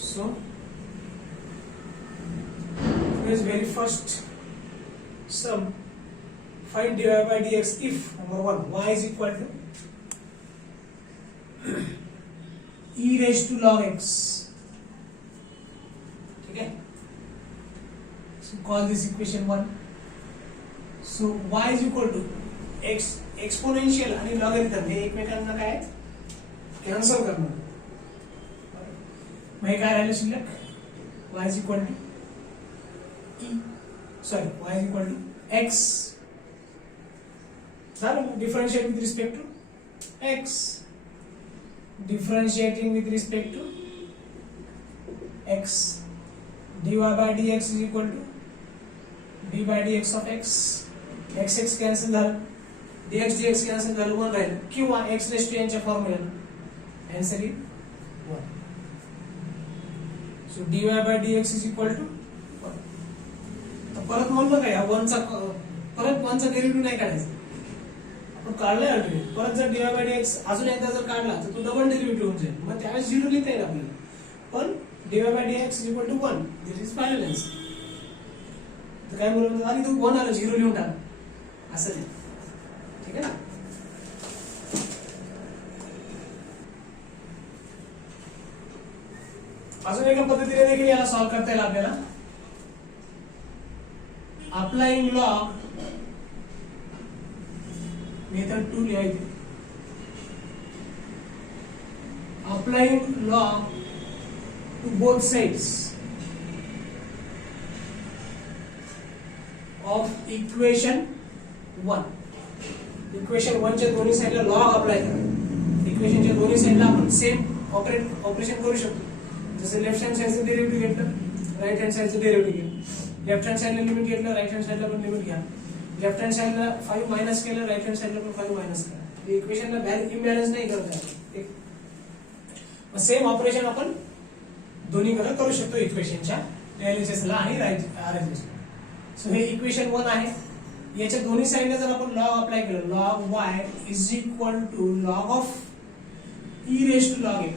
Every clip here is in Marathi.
So is very first sum, find dy by dx if number 1 y is equal to e raised to log x. ठीक है, so call this equation 1. so y is equal to x exponential आणि लॉगॅरिथम हे एकमेकांना काय कॅन्सल करणार. मग हे काय राहिलं शिल्लक, y is equal to y is equal to x. झालं, differentiate with respect to x, differentiating with respect to x, dy by dx is equal to d by dx of x. x cancel झालं, dx dx कॅन्सल झालं, 1 राहिलं, किंवा x रेज टू n च्या फॉर्म्युलानं answer is 1. So dy by dx is equal to 1. तर परत म्हणलं काय, परत 1चा डेरिव्हेटिव्ह नाही काढायचा, आपण काढलाय ऑलरेडी. परत जर dy by dx अजून एकदा जर काढला तर तो डबल डेरिव्हेटिव्ह होऊन जाईल, मग त्यावेळेस 0 लिहिता येईल आपल्याला. पण dy by dx is equal to 1, this is final answer. तर काय बोलतो, आणि तो 1 आला 0 लिहून टाक असं नाही. ठीक आहे ना. अजून एका पद्धतीने देखील याला सॉल्व्ह करता येईल आपल्याला. अप्लाइंग लॉग मेथड 2 लिहायचे. Applying log to both sides of equation 1. Equation 1 च्या दोन्ही साइडला लॉग अप्लाय करा. इक्वेशनच्या दोन्ही साइडला आपण सेम ऑपरेशन करू शकतो. जसे लेफ्ट हँड साइडचं डेरिव्हेटिव्ह घेतलं, राइट हँड साइडचं डेरिव्हेटिव्ह घेतलं. लेफ्ट हँड साइडला लिमिट घेतलं, राइट हँड साइडला पण लिमिट घ्या. लेफ्ट हँड साइडला 5 मायनस केलं, राइट हँड साइडला पण 5 मायनस करा. इक्वेशनला इम्बॅलन्स नाही करता येत. सेम ऑपरेशन आपण दोन्ही कडे करू शकतो, इक्वेशनच्या एलएचएसला आणि आरएचएस. सो हे इक्वेशन 1 आहे. याच्या दोन्ही साइडला जर आपण लॉग अप्लाय केलं, log y is equal to log of e raise to log x.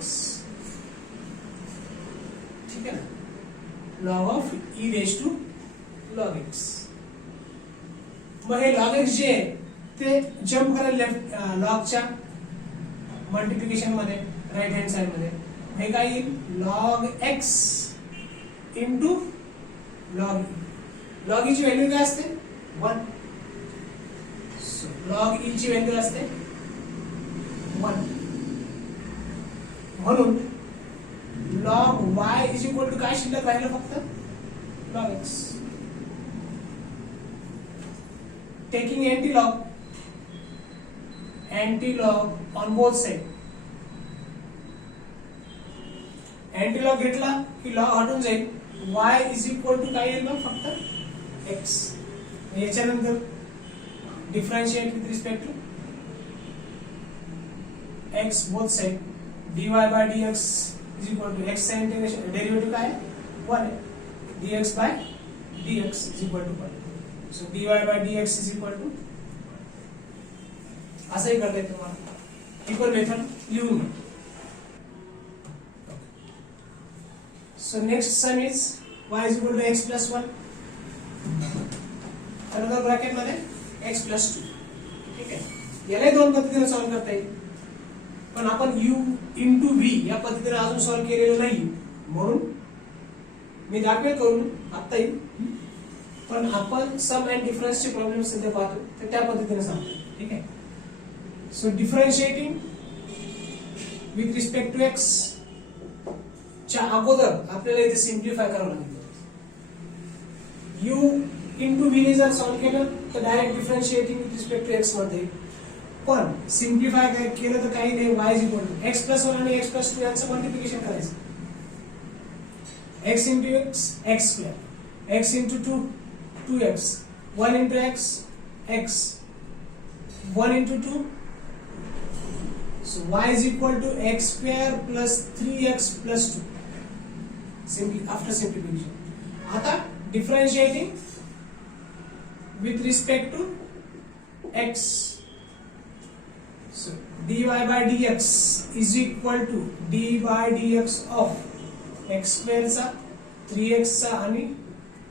ठीक आहे ना, log of e raise to log x. मग हे लॉग x जे ते जम्प करेल लेफ्ट लॉगच्या मल्टिप्लिकेशन मध्ये, राइट हँड साइड मध्ये. हे काय येईल, log x into log e. Log e ची व्हॅल्यू काय असते, 1. लॉग e ची व्हॅल्यू असते 1. म्हणून log y is equal to काय शिल्लक राहिलं, फक्त log x. Taking anti log on both side. Anti log घेतला की लॉग हटून जाईल. y इज इक्वल टू काय येईल, फक्त x. याच्यानंतर differentiate with respect to x both side. dy by dx is equal to x चा इंटिग्रेशन डेरिव्हेटिव्ह काय 1 आहे, dx by dx is equal to 1. so dy by dx is equal to, असंही करता येईल तुम्हाला. इक्वल मेथड लिहून घ्या. So next sum is y is equal to x plus 1. Another bracket मध्ये x plus 2. ठीक आहे, याला दोन पद्धतीने सॉल्व्ह करता येईल, पण आपण u इंटू v या पद्धतीने अजून सॉल्व्ह केलेलं नाही, म्हणून मी दाखवेल करून आता येईल. पण आपण सम अँड डिफरन्सचे प्रॉब्लेम सध्या पाहतो, तर त्या पद्धतीने सांगतो. ठीक आहे, so differentiating with respect to x च्या अगोदर आपल्याला इथे सिम्प्लिफाय करावं लागेल. u इंटू v ने जर सॉल्व्ह केलं तर direct differentiating with respect to x मध्ये. पण सिम्प्लिफाय केलं तर काही नाही, y is equal to x plus 1 आणि x प्लस 2 यांचं मल्टिप्लिकेशन करायचं. x into x x square, x into 2 2x, 1 into x x, 1 into 2. so y is equal to x square plus 3x plus 2. simply after simplification. आता differentiating with respect to x. so dy by dx is equal to d by dx of x स्क्वेअरचा 3x चा आणि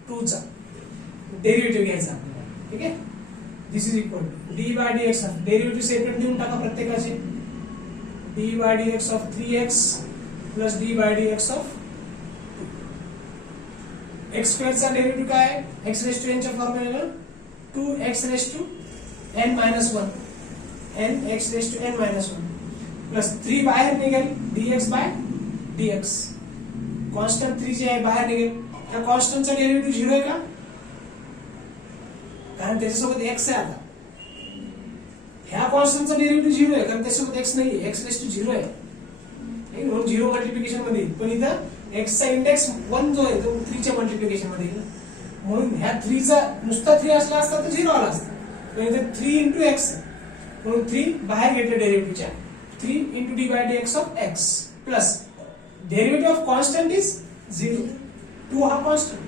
2 चा डेरिव्हेटिव्ह घ्यायचा आपल्याला. ठीक आहे. This is equal to d by D x. Derivative separate देऊन टाका प्रत्येकाचे. D by D x of 3x plus D by D x of x स्क्वेअरचा डेरिव्हेटिव्ह काय आहे? एक्स रेस टू एन च्या फॉर्म्युल्यावर 2x raise to n minus 1 n x raise to n minus 1 plus 3 बाहेर निघेल dx बाय dx. कॉन्स्टंट 3 जे आहे बाहेर निघेल. त्या कॉन्स्टंटचा डेरिव्हेटिव्ह 0 आहे का? कारण त्याच्यासोबत x आहे. आता ह्या कॉन्स्टंटचा डेरिव्हेटिव्ह 0 आहे कारण त्याच्यासोबत x नाही आहे. x रेस टू 0 आहे म्हणून 0 मल्टिप्लिकेशन मध्ये येईल. पण इथं x चा इंडेक्स 1 जो आहे तो 3 च्या मल्टिप्लिकेशन मध्ये येईल. म्हणून ह्या 3 चा नुसता 3 असला असता तर 0 आला असता. पण इथे 3 into x म्हणून 3 बाहेर घेतले डेरिव्हेटिव्हच्या. 3 into d by dx of x plus derivative of constant is 0. 2 हा कॉन्स्टंट.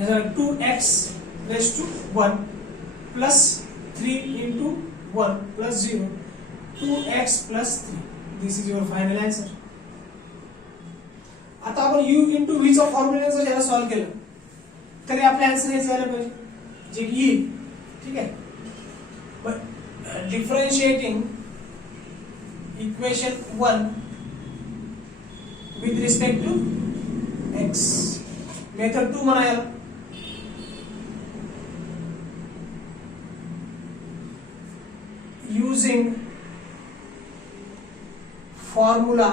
याचा 2x raise to 1 plus 3 into 1 plus 0 2x plus 3. This is your final answer. आता आपण u into v चा फॉर्म्युला जर याला सॉल्व केलं तरी आपले आन्सर हेच यायला पाहिजे जे की येईल. ठीक आहे. But differentiating equation 1 with respect to x method 2 म्हणा याला. using formula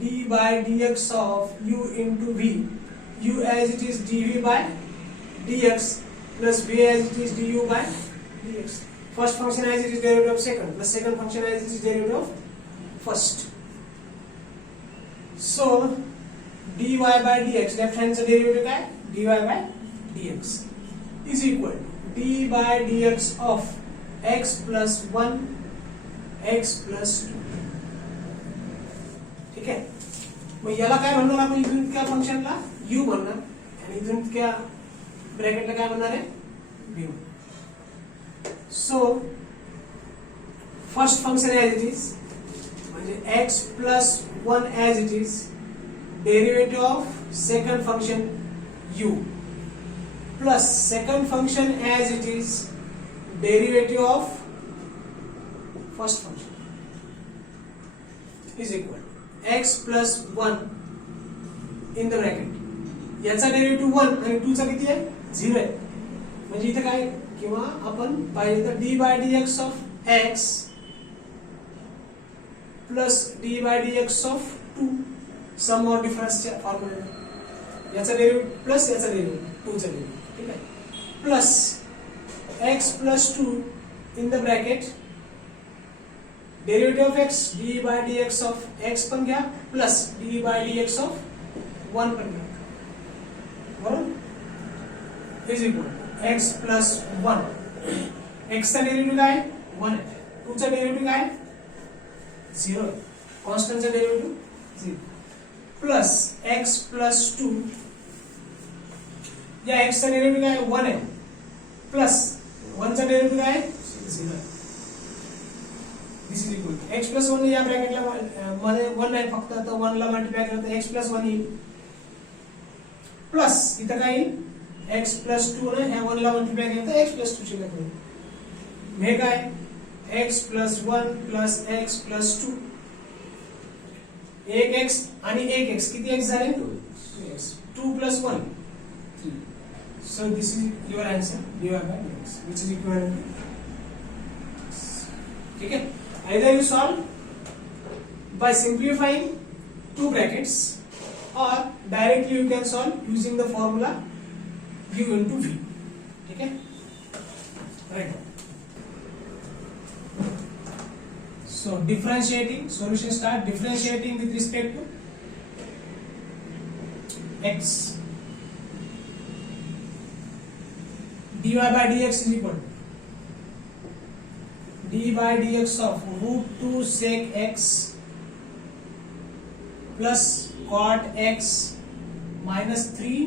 d by dx of u into v, u as it is dv by dx plus v as it is du by dx. First function as it is derivative of second plus second function as it is derivative of first. So dy by dx left hand side derivative काय dy by dx is equal to d by dx of x plus 1 x plus 2. ठीक आहे. मग याला काय म्हणणार आपण इथून इतक्या फंक्शनला u म्हणणार आणि इथून इतक्या ब्रॅकेटला काय म्हणणार आहे v. So first function as it is म्हणजे x plus 1 as it is derivative of second function u plus second function as it is derivative of first function is equal to x plus 1 in the bracket. याचा डेरिव्हेटिव्ह 1 आणि 2 चा किती आहे 0 आहे. म्हणजे इथे काय किंवा आपण पाहिजे तर d by dx of x plus d by dx of 2 सम और डिफरन्स च्या फॉर्म्युला. याचा डेरिव्हेटिव्ह प्लस याचा डेरिव्हेटिव्ह 2 चा डेरिव्हेटिव्ह. ठीक आहे. Plus x plus 2 in the bracket derivative of x d by dx of x पण घ्या plus d by dx of 1 पण घ्या. बरोबर is equal to x plus 1. x चा डेरिव्हेटिव्ह काय 1 आहे. 2 चा डेरिव्हेटिव्ह काय 0 आहे. कॉन्स्टंट चा डेरिव्हेटिव्ह 0 प्लस x plus 2 या x चा डेरिव्हेटिव्ह काय 1 आहे प्लस 1 चा डेरिव्हेटिव्ह काय 0 आहे. This is equal to x plus 1 या ब्रॅकेटला मध्ये 1 आहे फक्त आता 1 ला मल्टिप्लाय केलं तर x plus 1 येईल प्लस इथं काय येईल x plus 2 ने ह्या 1 ला मल्टिप्लाय केलं तर x plus 2 ची व्हॅल्यू येईल. हे काय x plus 1 plus x plus 2 एक x आणि एक x किती x झाले 2x 2 plus 1 3. So this is your answer dy by dx which is equivalent to. ठीक है. Either you solve by simplifying two brackets or directly you can solve using the formula u into v. ठीक है. Right. So differentiating solution start differentiating with respect to x. dy by dx is equal to d by dx of root 2 sec x plus cot x minus 3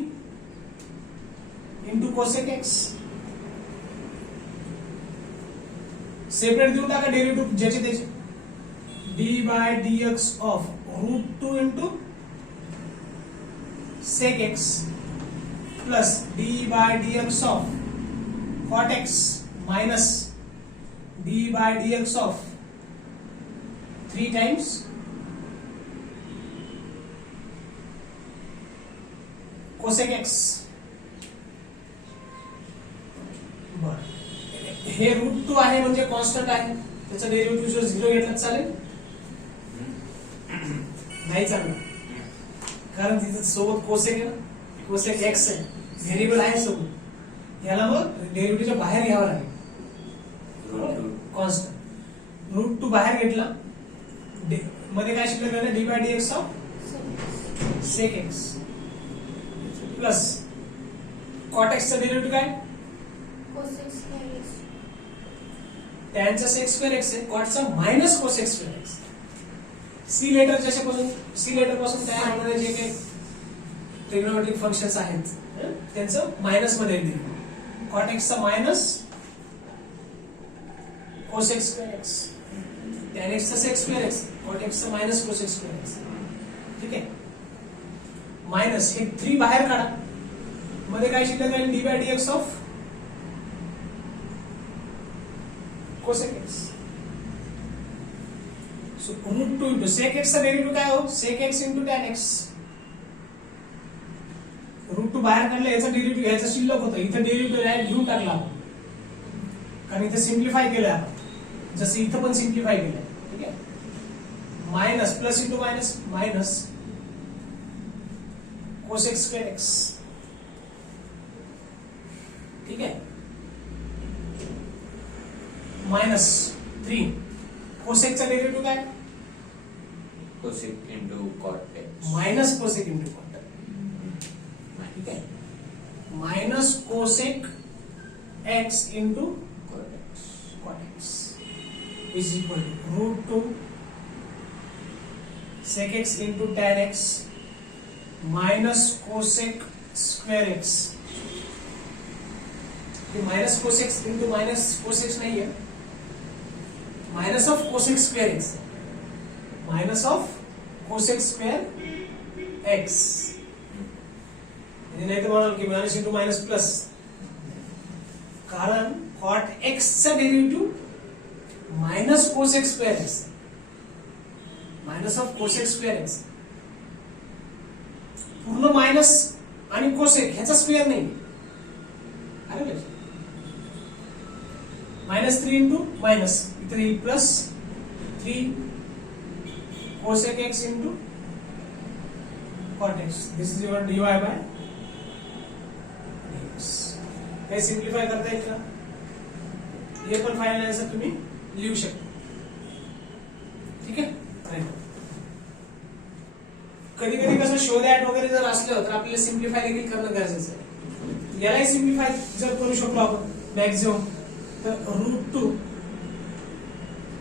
into cosec x. Separate देऊन टाका डेरिव्हेटिव्ह ज्याचे त्याचे. D by D x of √2 into sec x plus D by D x of cot X minus D by D x of 3 times cosec X. हे √2 आहे म्हणजे कॉन्स्टंट आहे, त्याचा डेरिव्हेटिव्ह जर 0 घेतला चालेल नाही चालणार, कारण तिथं सोबत कोसेक आहे ना, कोसेक एक्स आहे, व्हेरिएबल आहे सोबत, याला मग डेरिव्हेटिव्हच्या बाहेर घ्यावं लागेल कॉन्स्टंट. √2 बाहेर घेतला, मध्ये काय शिकलं गेलं, d by D x of sec x plus cot एक्सचा डेरिव्हेटिव्ह काय, टॅनचा सेक स्क्वेअर एक्स आहे, कॉटचा minus cosec square x. C letter पासून तयार होणारे जे काही ट्रिग्नोमेट्रिक फंक्शन्स आहेत त्यांचं मायनस मध्ये दिलं, कॉट एक्सचा minus cosec square X, tan एक्सचा सेक स्क्वेअर एक्स, कॉट एक्सचा मायनस कोसेक स्क्वेअर एक्स. ठीक आहे, मायनस हे 3 बाहेर काढा, मध्ये काय शिकलं जाईल, D by D x of cosec X. So √2 into sec X चा डेरिव्हेटिव्ह काय हो, sec X into tan X. √2 बाहेर काढलं, याचा डेरिव्हेटिव्ह याचा शिल्लक होतं, इथं डेरिव्हेटिव्ह डायरेक्ट घेऊन टाकला आपण, कारण इथं सिम्प्लिफाय केलंय आपण, जसं इथं पण सिम्प्लिफाय केलंय. ठीक आहे, minus plus into minus minus cosec square X. ठीक आहे, मायनस 3 कोसेकचा डेरिव्हेटिव्ह काय, cosec into cot X minus cosec into cot. ठीक आहे, minus cosec X into cot X is equal to √2 sec X into tan X minus cosec square X. Minus cosec into minus cosec नाही आहे, minus of cosec square X, minus of cosec square X. नाही तर म्हणाल की मायनस इंटू मायनस प्लस, कारण कॉट एक्सचा derivative minus cosec square X, minus of cosec square X. पूर्ण मायनस आणि कोसेक ह्याचा स्क्वेअर नाही, अरे मायनस 3 इंटू मायनस, इथे plus 3 cosec X into cot X. This is your dy by dx. हे सिम्प्लिफाय करता येईल का, हे पण फायनल आन्सर तुम्ही लिहू शकता. ठीक आहे, कधी कधी कसं शो दॅट वगैरे जर असलं तर आपल्याला सिम्प्लिफाय देखील करणं गरजेचं आहे. यालाही सिम्प्लिफाय जर करू शकलो आपण मॅक्झिमम, तर √2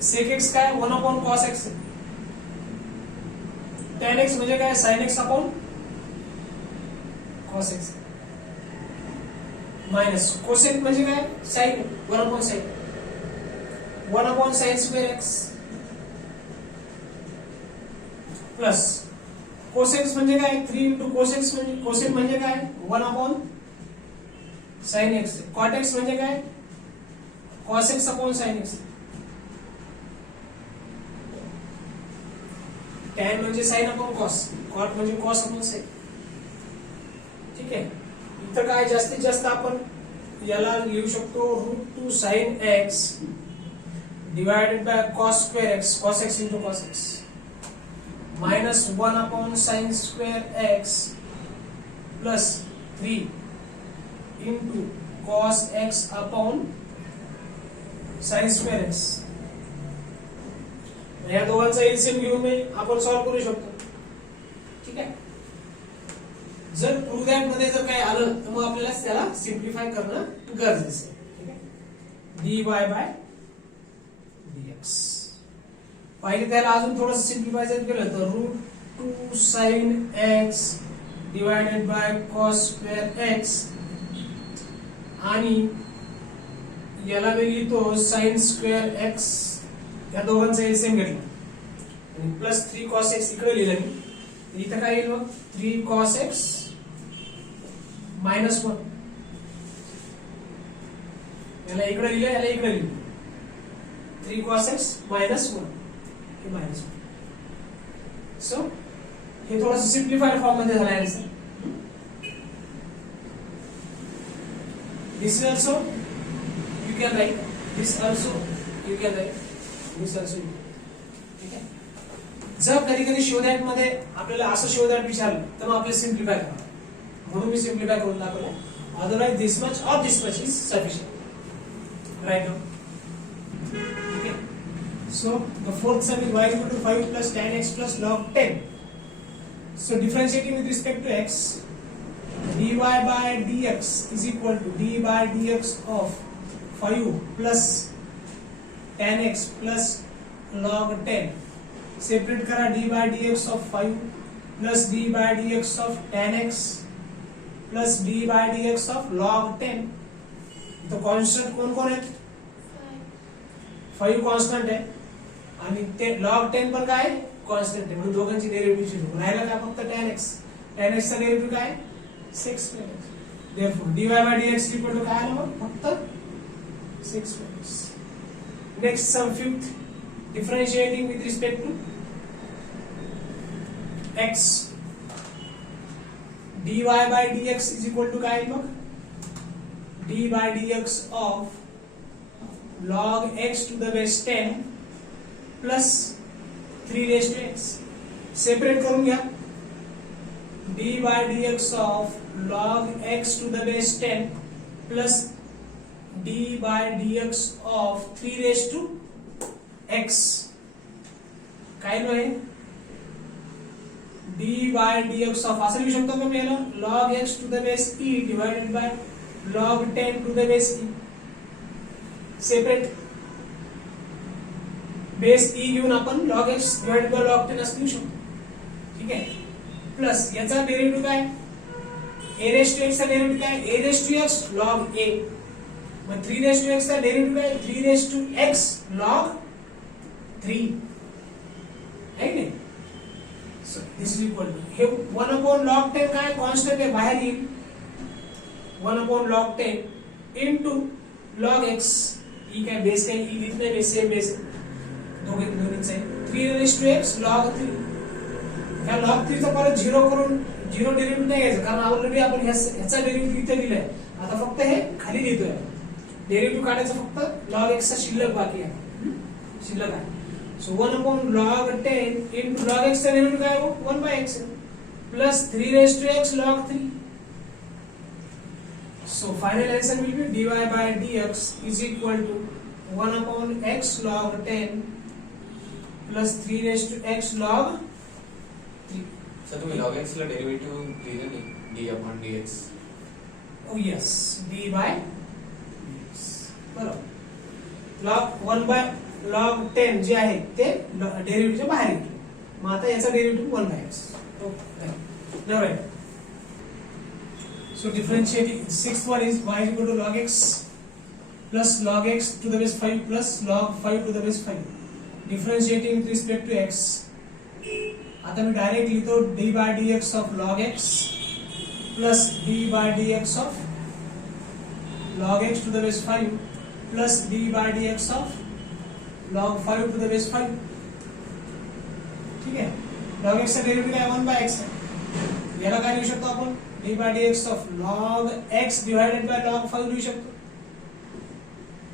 सेक एक्स काय 1 upon cos x, tan x म्हणजे काय sine x upon cos x, minus cosec म्हणजे काय sine 1 upon sine, 1 upon sine square x plus cosec x म्हणजे काय 3 इंटू कोसेक्स, म्हणजे कोसेक म्हणजे काय 1 upon sine X, cot X म्हणजे काय cos X upon sine X, tan म्हणजे साइन अपॉन कॉस, कॉट म्हणजे कॉस अपॉन साइन. ठीक आहे, इथं काय जास्तीत जास्त आपण याला लिहू शकतो √2 sine x divided by cos square x, cos x into cos x, minus 1 upon sine square x plus 3 into cos X upon sine square x. या दोघांचा एलसीएम घेऊन आपण सॉल्व्ह करू शकतो. ठीक आहे, जर प्रूव्ह दॅट मध्ये जर काही आलं तर मग आपल्याला त्याला सिम्प्लिफाय करणं गरजेचं आहे. ठीक आहे, dy बाय dx. पहिले त्याला अजून थोडंसं सिम्प्लिफाय जर केलं तर √2 sine x divided by cos square x, आणि याला मी लिहितो साइन स्क्वेअर एक्स. या दोघांचा एलसीएम घेतला आणि प्लस 3 cos x इकडे लिहिलं मी, इथं काय येईल मग 3 cos x मायनस 1. याला इकडे लिहिलं, याला इकडे लिहिलं, 3 cos x मायनस 1 हे मायनस 1. सो हे थोडंसं सिम्प्लिफाईड फॉर्म मध्ये झालं answer. This also you can write. This also you can write. This also you can. ठीक आहे. जर कधी कधी शो दॅट मध्ये आपल्याला असं शो दॅट विचारलं तर मग आपल्याला सिम्प्लिफाय करा, म्हणून मी सिम्प्लिफाय करून दाखवलं. अदरवाइज दिस मच और this much is sufficient right now. ठीक आहे. So the fourth sum is y equal to 5 plus tan x plus log 10. So differentiating with respect to x, dy by dx is equal to d by dx of 5 plus tan x plus log 10. Separate करा, d by dx of 5 plus d by dx of tan x plus d by dx of log 10. तो कॉन्स्टंट कोण कोण आहे? 5 कॉन्स्टंट आहे आणि ते log 10 पण काय कॉन्स्टंट आहे, म्हणून दोघांची डेरिव्हेटिव्ह शिकू. राहिला काय फक्त tan x. tan x चा डेरिव्हेटिव्ह काय 6 minus. Therefore, dy by dx equal to काय आलं मग फक्त 6 minus. Next sum, fifth, differentiating with respect to x, dy by dx is equal to काय मग d by dx of log x to the base 10 plus 3 raised to x. Separate करून घ्या, d by dx of log x to the base 10 plus d by dx of 3 raised to x. काय आहे d by dx of असं लिहू शकतो का मी याला log x to the base e divided by log 10 to the base e. Separate base e घेऊन आपण log x divided by log 10 असं लिहू शकतो. ठीक आहे. प्लस याचा डेरिव्हेटिव्ह काय a raised to x चा डेरिव्हेटिव्ह काय a raised to x log a. मग 3 raised to x चा डेरिव्हेटिव्ह काय 3 raised to x log 3 आहे की. So this is equal to हे 1 upon log 10 काय कॉन्स्टंट आहे बाहेर येईल 1 upon log 10 into log x. E काय बेस काय ई लिहित नाही, बेस सेम बेस दोन्हीचा आहे. 3 raised to x log 3. ह्या log 3 चा परत 0 करून 0 डेरिव्हेटिव्ह नाही घ्यायचं, कारण ऑलरेडी आपण ह्याचा डेरिव्हेटिव्ह इथे दिलाय. आता फक्त हे खाली लिहितोय, डेरिव्हेटिव्ह काढायचं फक्त log x चा शिल्लक बाकी आहे, शिल्लक आहे. So 1 upon log 10 into log x चा डेरिव्हेटिव्ह काय हो 1 by x plus 3 raised to x log 3. So final answer will be dy by dx is equal to 1 upon x log 10 plus 3 raised to x log 3. Sir तुम्ही log x ला डेरिव्हेटिव्ह लिहिलं नाही d upon dx. Oh yes, d by dx. बरोबर. log 1 by log 10 जे आहे ते डेरिव्हेटिव्हच्या बाहेर येतो. मग आता याचा derivative 1 by x. Okay. Now right. So differentiating, sixth one is y is equal to log x plus log x to the base 5 plus log 5 to the base 5. Differentiating with respect to x. आता मी डायरेक्ट लिहितो d by dx of log x plus d by dx of log x to the base 5 plus d by dx of log 5 to the base 5. ठीक है. log x चा डेरिव्हेटिव्ह काय 1 by x आहे. याला काय लिहू शकतो आपण d by dx of log x divided by log 5 लिहू शकतो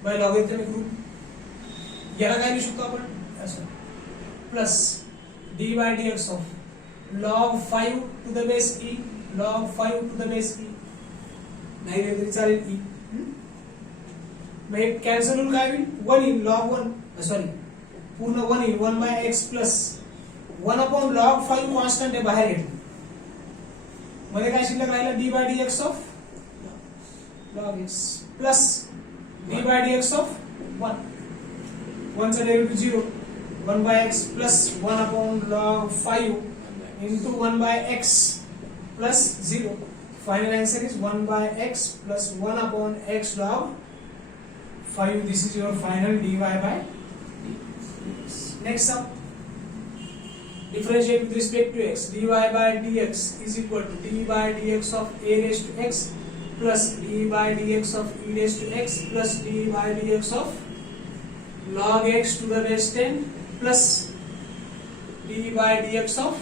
by logarithmic rule. याला काय लिहू शकतो आपण असं plus d by dx of log 5 to the base e log 5 to the base e. नाही रे तरी चालेल e. मग कॅन्सल होईल काय होईल 1 येईल log 1 सॉरी पूर्ण 1 येईल 1 by x plus 1 upon log 5 constant आहे बाहेर येईल. मध्ये काय शिल्लक राहिला d by dx of log x plus d by dx of 1. 1 चा derivative 0 1 by x plus 1 upon log 5 into 1 by x plus 0. Final answer is 1 by x plus 1 upon x log 5. This is your final dy by dx. Next up, differentiate with respect to x. dy by dx is equal to d by dx of a raised to x plus d by dx of e raised to x plus d by dx of log x to the base 10 plus d by dx of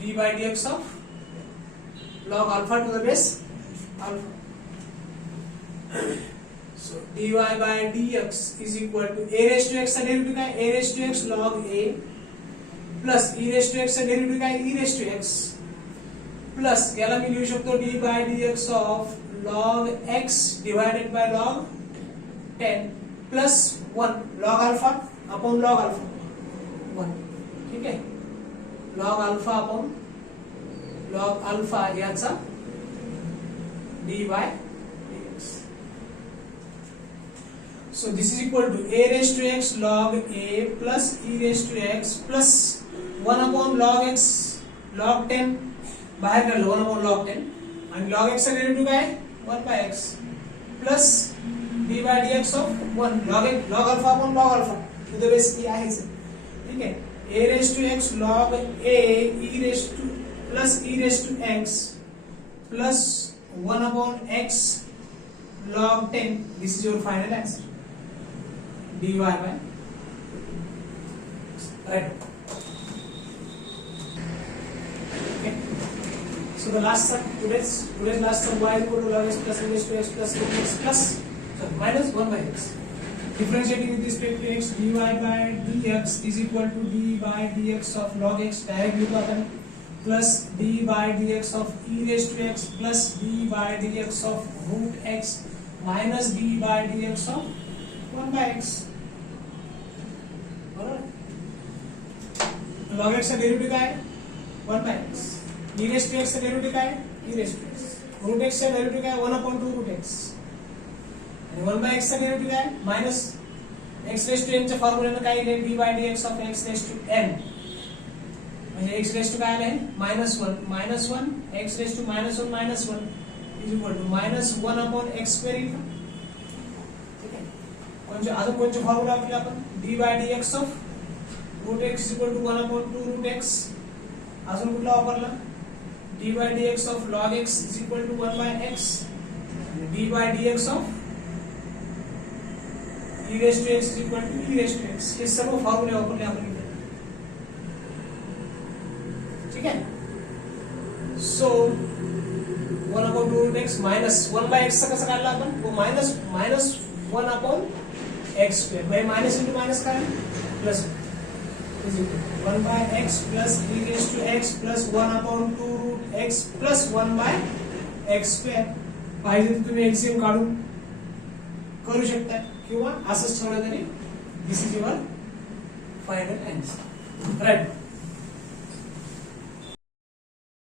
d by dx of log alpha to the base alpha. So dy by dx is equal to a raised to x का डेरिवेटिव का है a raised to x log a plus e raised to x का डेरिवेटिव का है e raised to x plus याला मी लिहू शकतो d by dx of log x divided by log 10 plus 1 log alpha upon log alpha 1. ठीक है, log alpha upon log alpha याचा d by dx. So this is equal to a raised to x log a plus e raised to x plus 1 upon log x log 10 बाहर कर low 1 upon log 10 and log x का डेरिवेटिव क्या है 1 by x plus d by dx of 1 log alpha upon log alpha to the base e आहे ठीक है a raised to x log a e raised to plus e raised to x plus 1 upon x log 10. This is your final answer. dy by right. Okay. So the last sum today's last sum y is equal to log x plus e raised to x plus root x plus minus 1 by x. Differentiating with respect to x dy by dx is equal to d by dx of log x directly to upon plus d by dx of e raised to x plus d by dx of root x minus d by dx of 1 by x. log x का डेरिवेटिव क्या है 1 by x. e raised to x का डेरिवेटिव क्या है e raised to x. root x का डेरिवेटिव क्या है 1 upon 2 root x. आणि 1 by x का डेरिवेटिव क्या है minus x raised to n च्या फॉर्म्युलेने काय येईल d by dx of x raised to n. म्हणजे x raised to काय आहे -1 x raised to -1 is equal to -1 upon x square येईल. ठीक आहे, म्हणजे अजून कोणते फॉर्म्युला आपल्याला आपण d by dx of root x is equal to 1 upon 2 root x. अजून कुठला वापरला d by dx of log x is equal to 1 by x and d by dx of e raised to x is equal to e raised to x. हे सर्व फॉर्म्युले वापरले आपण इथे. ठीक है, so 1 upon 2 root x minus 1 by x कसं काढला आपण वो minus 1 upon x square म्हणजे minus into minus काय plus is equal to 1 by x plus e raised to x plus 1 upon 2 root x plus 1 by x square. पाहिजे तर तुम्ही LCM काढून करू शकता किंवा असंच ठेवलं तरी this is your final answer. Right.